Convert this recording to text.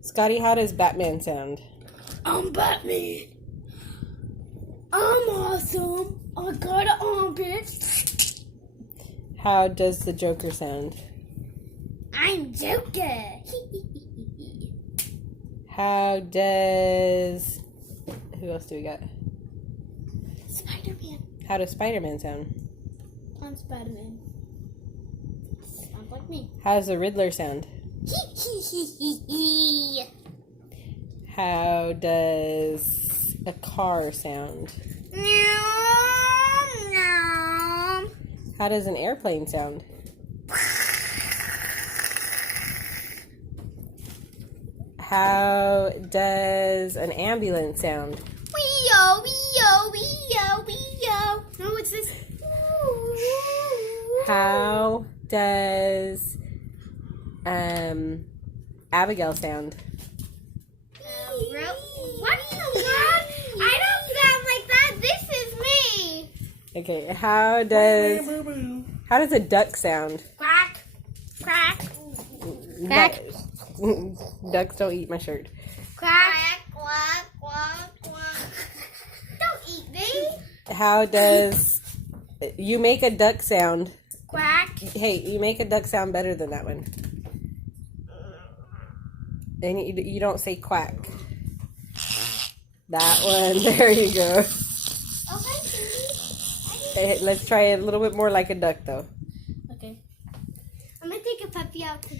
Scotty, how does Batman sound? I'm Batman. I'm awesome. I got an armpit. How does the Joker sound? I'm Joker. How does... Who else do we got? Spider-Man. How does Spider-Man sound? I'm Spider-Man. Sounds like me. How does the Riddler sound? How does a car sound? How does an airplane sound? How does an ambulance sound? Wee-yo, wee-yo, wee-yo, wee-yo. No, what's this? How does Abigail sound? What? I don't sound like that. This is me. Okay, how does a duck sound? Quack, quack, quack, Ducks don't eat my shirt. quack, quack, quack, quack. Don't eat me. How does you make a duck sound? Quack. Hey, you make a duck sound better than that one. And you don't say quack. That one. There you go. Okay. Let's try it a little bit more like a duck, though. Okay. I'm gonna take a puppy out to